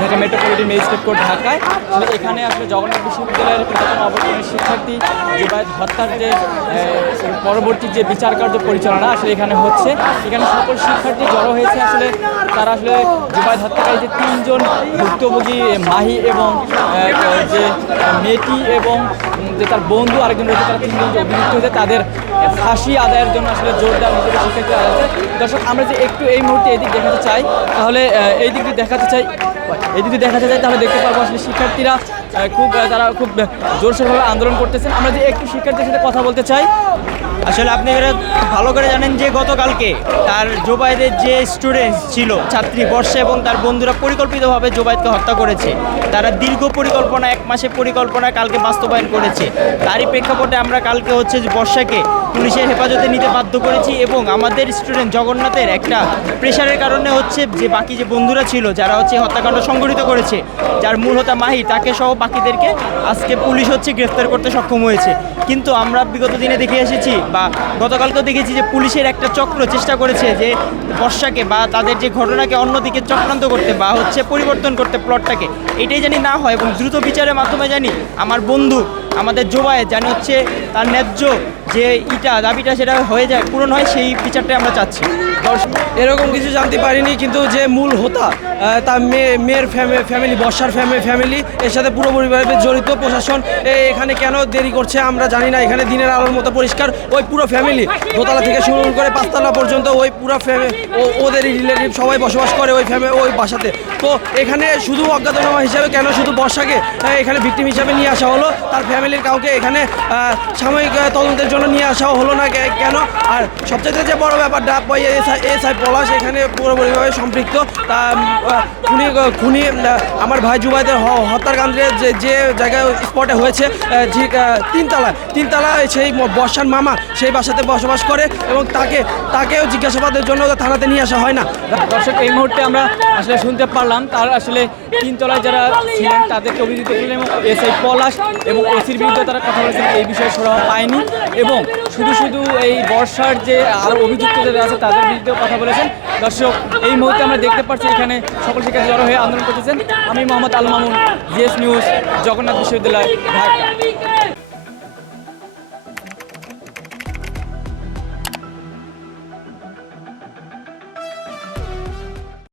Dhaka metropolitan magistrate court ঢাকায়। এখানে আসলে জগন্নাথ বিশ্ববিদ্যালয়ের প্রাক্তন অবসরের শিক্ষার্থী জুবায়েদ হত্যার যে পরবর্তী যে বিচার কার্য পরিচালনা আসলে এখানে হচ্ছে। এখানে সকল শিক্ষার্থী জড়ো হয়েছে। আসলে তারা আসলে জুবায়েদ হত্যাকারী যে তিনজন ভুক্তভোগী মাহি এবং যে মেয়েটি এবং যে তার বন্ধু আরেকজন রয়েছে, তারা তিনজন যে অভিযুক্ত হয়েছে, তাদের ফাঁসি আদায়ের জন্য আসলে জোরদার শিক্ষা করা আছে দর্শক, আমরা যে একটু এই মুহূর্তে এদিক দেখাতে চাই, তাহলে এই দিকটি দেখাতে চাই, এই দিকটি দেখাতে চাই, তাহলে দেখতে পারব আসলে শিক্ষার্থীরা খুব তারা খুব জোরসোরভাবে আন্দোলন করতেছেন। আমরা যে একটু শিক্ষার্থীর সাথে কথা বলতে চাই আসলে আপনি এটা ভালো করে জানেন যে গতকালকে তার জোবাইদের যে স্টুডেন্ট ছিল, ছাত্রী বর্ষা এবং তার বন্ধুরা পরিকল্পিতভাবে জোবাইদকে হত্যা করেছে। তারা দীর্ঘ পরিকল্পনা, এক মাসের পরিকল্পনা কালকে বাস্তবায়ন করেছে। তারই প্রেক্ষাপটে আমরা কালকে হচ্ছে বর্ষাকে পুলিশের হেফাজতে নিতে বাধ্য করেছি এবং আমাদের স্টুডেন্ট জগন্নাথের একটা প্রেশারের কারণে হচ্ছে যে বাকি যে বন্ধুরা ছিল, যারা হচ্ছে হত্যাকাণ্ড সংগঠিত করেছে, যার মূল হতা মাহি, তাকে সহ বাকিদেরকে আজকে পুলিশ হচ্ছে গ্রেফতার করতে সক্ষম হয়েছে। কিন্তু আমরা বিগত দিনে দেখে এসেছি বা গতকালকেও দেখেছি যে পুলিশের একটা চক্র চেষ্টা করেছে যে বর্ষাকে বা তাদের যে ঘটনাকে অন্যদিকে চক্রান্ত করতে বা হচ্ছে পরিবর্তন করতে প্লটটাকে। এটাই জানি না হয় এবং দ্রুত বিচারের মাধ্যমে জানি আমার বন্ধু, আমাদের জোবায় জানি হচ্ছে তার ন্যায্য যে ইটা, দাবিটা সেটা হয়ে যায়, পূরণ হয়, সেই বিচারটাই আমরা চাচ্ছি। এরকম কিছু জানতে পারিনি, কিন্তু যে মূল হোতা তার মেয়ে, মেয়ের ফ্যামিলি, বর্ষার ফ্যামিলি ফ্যামিলি, এর সাথে পুরোপুরিভাবে জড়িত প্রশাসন এখানে কেন দেরি করছে আমরা জানি না, এখানে দিনের আলোর মতো পরিষ্কার, ওই পুরো ফ্যামিলি, দোতলা থেকে শুরু করে পাঁচতলা পর্যন্ত ওই পুরো ফ্যামিলি ওদের রিলেটিভ সবাই বসবাস করে ওই ফ্যামিলি ওই বাসাতে। তো এখানে শুধু অজ্ঞাতনামা হিসাবে কেন শুধু বর্ষাকে এখানে ভিকটিম হিসাবে নিয়ে আসা হলো? তার ফ্যামিলির কাউকে এখানে সাময়িক তদন্তের জন্য নিয়ে আসাও হলো না কেন? আর সবচেয়ে যে বড় ব্যাপারটা এসআই এসআই পলাশ এখানে পুরোপুরিভাবে সম্পৃক্ত। তা খুনি খুনি আমার ভাই জুবাইদের হ- হত্যাকাণ্ডে যে যে জায়গায় স্পটে হয়েছে ঠিক তিনতলা তিনতলা সেই বর্ষার মামা সেই বাসাতে বসবাস করে এবং তাকে তাকেও জিজ্ঞাসাবাদের জন্য থানাতে নিয়ে আসা হয় না। দর্শক, এই মুহূর্তে আমরা আসলে শুনতে পারলাম তার আসলে তিনতলায় যারা ছিলেন তাদেরকে অভিযুক্ত করলেন এবং এসআই পলাশ এবং এসির বিরুদ্ধে তারা কথা বলেছেন, এই বিষয়ে সুরাহা পায়নি এবং শুধু শুধু এই বর্ষার যে আরও অভিযুক্ত যারা আছে, তাদের বিরুদ্ধেও কথা বলেছেন। দর্শক, এই মুহূর্তে আমরা দেখতে পাচ্ছি এখানে সকল শিক্ষার্থী জড়ো হয়ে আন্দোলন করতেছেন। আমি মোহাম্মদ আল মামুন, জিএস নিউজ, জগন্নাথ বিশ্ববিদ্যালয়, ঢাকা।